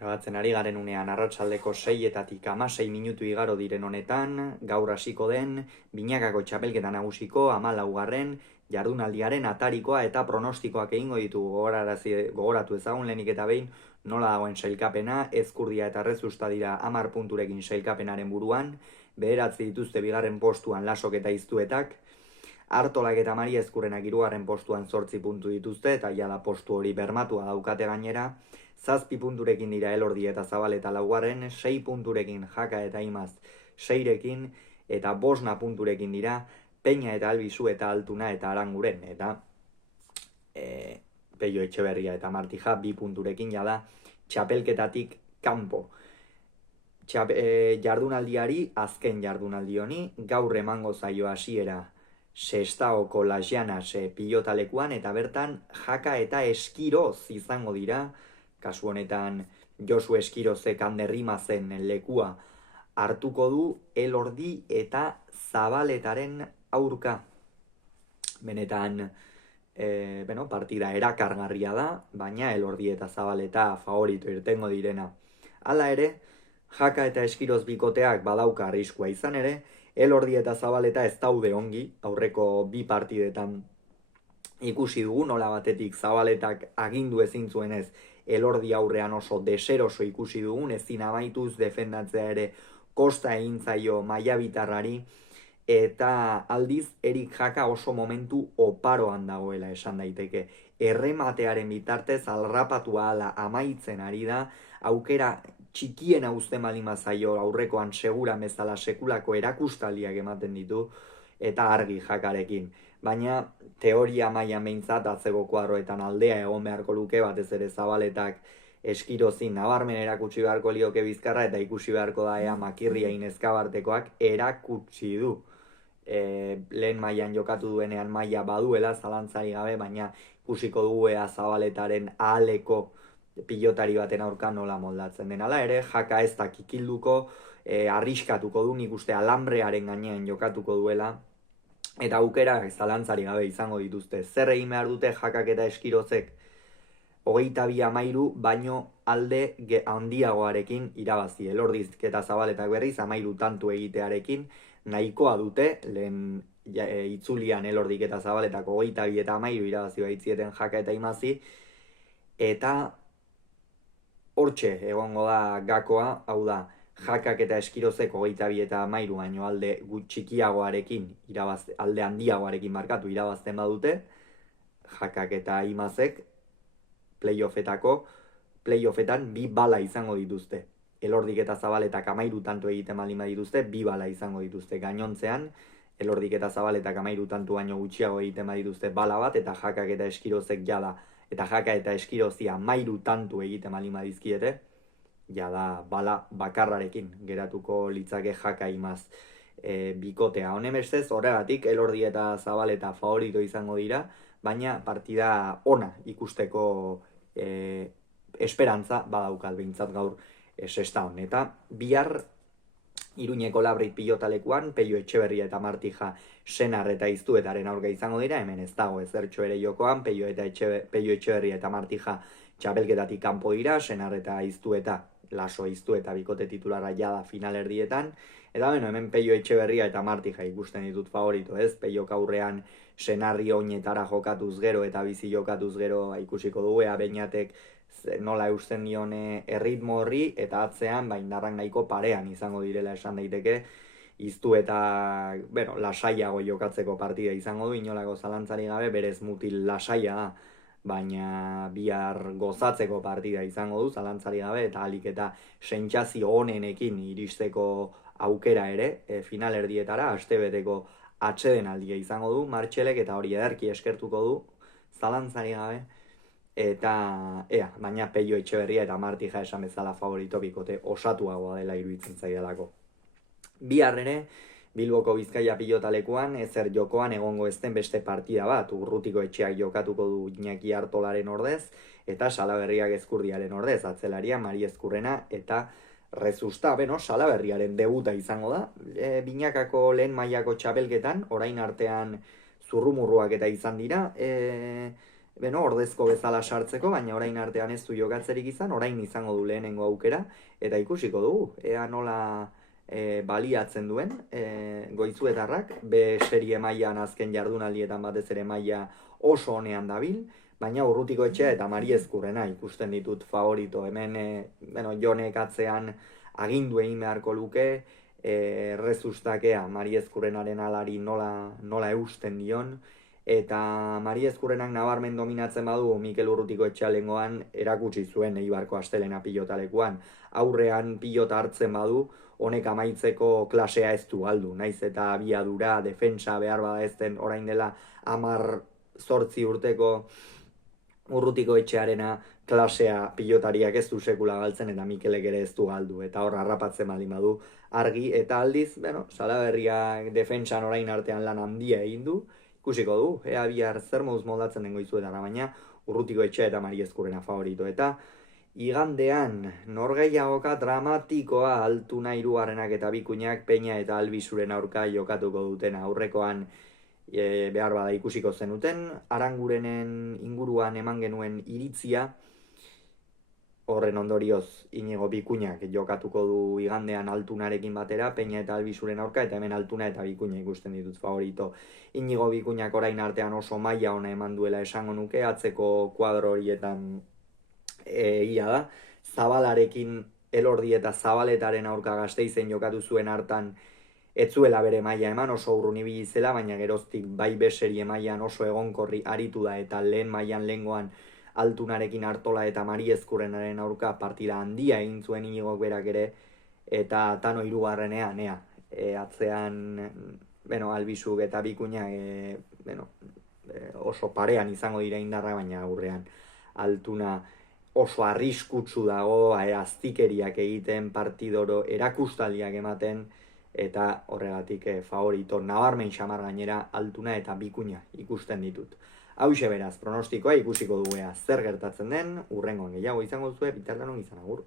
Grabatzen ari garen unean arratsaldeko 6-etatik 16 minutu igaro diren honetan, gaur hasiko den binakako txapelketa nagusiko 14. jardunaldiaren atarikoa eta pronostikoak egingo ditugu gogoratu ezagun lehenik eta behin nola dagoen sailkapena. Ezkurdia eta Errezusta dira 10 punturekin sailkapenaren buruan, bederatzi dituzte bigarren postuan Lasok eta Iztuetak, Artolak eta Maria Ezkurrenak 3. postuan 8 puntu dituzte eta jada postu hori bermatua daukate gainera. 7 punturekin dira Elordi eta Zabaleta 4. 6 punturekin Jaka eta Imaz 6rekin, eta 5 punturekin dira Peña eta Albizu eta Altuna eta Aranguren, eta Peio Etxeberria eta Martija 2 punturekin jada txapelketatik kanpo. Jardunaldiari, azken jardunaldi honi, gaur emango zaio hasiera Sestaoko Las Llanas pilotalekuan, eta bertan Jaka eta Eskiroz izango dira. Kasu honetan Josu Eskirozek Anderrimazen lekua hartuko du Elordi eta Zabaletaren aurka. Benetan partida erakargarria da, baina Elordi eta Zabaleta favorito irtengo direna. Hala ere, Jaka eta Eskiroz bikoteak badauka arriskua izan ere, Elordi eta Zabaleta ez daude ongi. Aurreko 2 partidetan ikusi dugu nola batetik Zabaletak agindu ezin zuenez Elordi aurrean oso deseroso ikusi dugun, ezin amaituz defendatzea ere kosta egin zaio mailabitarrari, eta aldiz Erik Jaka oso momentu oparoan dagoela esan daiteke. Errematearen bitartez alrapatua ala amaitzen ari da, aukera txikiena uzten baldin bazaio aurrekoan seguran bezala sekulako erakustaldiak ematen ditu, eta argi Jakarekin. Baina teoria mailan behintzat atzeko kuadroetan aldea egon beharko luke, batez ere Zabaletak Eskirozin nabarmen erakutsi beharko lioke bizkarra, eta ikusi beharko da ea Makirria Inezkabartekoak erakutsi du. Lehen mailan jokatu duenean maila baduela, zalantzari gabe, baina ikusiko dugu ea Zabaletaren ahaleko pilotari baten aurka nola moldatzen den. Hala ere, Jaka ez da kikilduko, arriskatuko du, nik uste alambrearen gainean jokatuko duela, eta aukera zalantzari gabe izango dituzte. Zer egin behar dute Jakak eta Eskirozek? 22-13 baino alde handiagoarekin irabazi. Elordiz eta Zabaletak berriz 13 tantu egitearekin nahikoa dute. Lehen itzulian Elordik eta Zabaletak 22 eta 13 irabazi baitzieten Jaka eta Imazi, eta hortxe egongo da gakoa, hau da, Jakak eta Eskirozek 22 eta 13 baino alde txikiagoarekin alde handiagoarekin irabazten badute, Jakak eta Imazek playoffetan 2 bala izango dituzte. Elordik eta Zabaletak 13 tantu egiten baldin badituzte, 2 bala izango dituzte. Gainontzean, Elordik eta Zabaletak 13 tantu baino gutxiago egiten badituzte bala bat, eta Jakak eta Eskirozek jada, eta Jaka eta Eskirozia 13 tantu egiten baldin badizkiete, jada bala bakarrarekin geratuko litzake Jaka Imaz bikotea. Honen bestez, horregatik Elordi eta Zabaleta favorito izango dira, baina partida ona ikusteko esperantza badaukat behintzat gaur Sestaon. Eta bihar Iruñeko Labrit pilotalekuan Peio Etxeberria eta Martija Senar eta Iztuetaren aurka izango dira. Hemen ez dago ezertxo ere jokoan, Peio Etxeberria eta Martija txapelketatik kanpo dira, Senar eta Iztueta, Laso Iztueta bikote titularra jada finalerdietan. Eta hemen Peio Etxeberria eta Martija ikusten ditut favorito, ez? Peiok aurrean Senarri oinetara jokatuz gero eta bizi jokatuz gero ikusiko dugu, Beñatek nola eusten dion erritmo horri, eta atzean indarrak nahiko parean izango direla esan daiteke. Iztu eta lasaiago jokatzeko partida izango du, inolako zalantzari gabe, berez mutil lasaia da, baina bihar gozatzeko partida izango du, zalantzari gabe, eta alik eta sentsazio honenekin iristeko aukera ere, finalerdietara, astebeteko atsedenaldia izango du Martxelek, eta hori ederki eskertuko du, zalantzari gabe, eta baina Peio Etxeberria eta Martija esan bezala favorito bikote osatuagoa dela iruditzen zaidalako. Bihar ere, Bilboko Bizkaia pilotalekuan ezer jokoan egongo ezten beste partida bat, Urrutiko Etxeak jokatuko du Iñaki Artolaren ordez, eta Salaberriak Ezkurdiaren ordez, atzelaria Mari Ezkurrena eta Rezusta. Salaberriaren debuta izango da, binakako lehen mailako txapelketan, orain artean zurrumurruak eta izan dira, ordezko bezala sartzeko, baina orain artean ez du jokatzerik izan, orain izango du lehenengo aukera, eta ikusiko dugu, ea nola baliatzen duen Goizuetarrak, be serie mailan azken jardunaldietan batez ere maila oso honean dabil, baina Urrutikoetxea eta Mariezkurrena ikusten ditut favorito, hemen Jonek atzean agindu egin beharko luke, errezustakea Mariezkurrenaren alari nola eusten dion, eta Mariezkurrenak nabarmen dominatzen badu Mikel Urrutikoetxea lehengoan erakutsi zuen Eibarko astelena pilotalekuan, aurrean pilota hartzen badu, honek amaitzeko klasea ez du galdu, naiz eta abiadura, defentsa behar bada ez den orain dela 18 urteko Urrutikoetxearena klasea pilotariak ez du sekula galtzen eta Mikelek ere ez du galdu, eta hor harrapatzen baldin badu argi, eta aldiz, Salaberriak defentsan orain artean lan handia egin du, ikusiko du, ea bihar zer moduz moldatzen den Goizuetara, baina Urrutikoetxea eta Mariezkurrena favorito, eta igandean, norgehiagoka dramatikoa Altuna hirugarrenak eta Bikuñak Peña eta Albizuren aurka jokatuko dutena, aurrekoan behar bada ikusiko zenuten, Arangurenen inguruan eman genuen iritzia, horren ondorioz Inigo Bikuñak jokatuko du igandean Altunarekin batera, Peña eta Albizuren aurka, eta hemen Altuna eta Bikuña ikusten ditut favorito. Inigo Bikuñak orain artean oso maila ona eman duela esango nuke, atzeko kuadro horietan egia da, Zabalarekin Elordi eta Zabaletaren aurka Gasteizen jokatu zuen hartan ez zuela bere maila eman, oso urrun ibili zela, baina geroztik bai beserie mailan oso egonkorri aritu da, eta lehen mailan lehengoan Altunarekin Artola eta Mariezkurrenaren aurka partida handia egin zuen Inigok berak ere, eta Tano hirugarrenean, atzean Albizuk eta Bikuña oso parean izango dira indarra, baina aurrean Altuna oso arriskutsu dago, aztikeriak egiten, partidoro erakustaldiak ematen, eta horregatik favorito nabarmen xamar gainera Altuna eta Bikuña ikusten ditut. Hauxe beraz, pronostikoa ikusiko dugu zer gertatzen den, hurrengoan gehiago izango zuen, bitartean on izan, agur.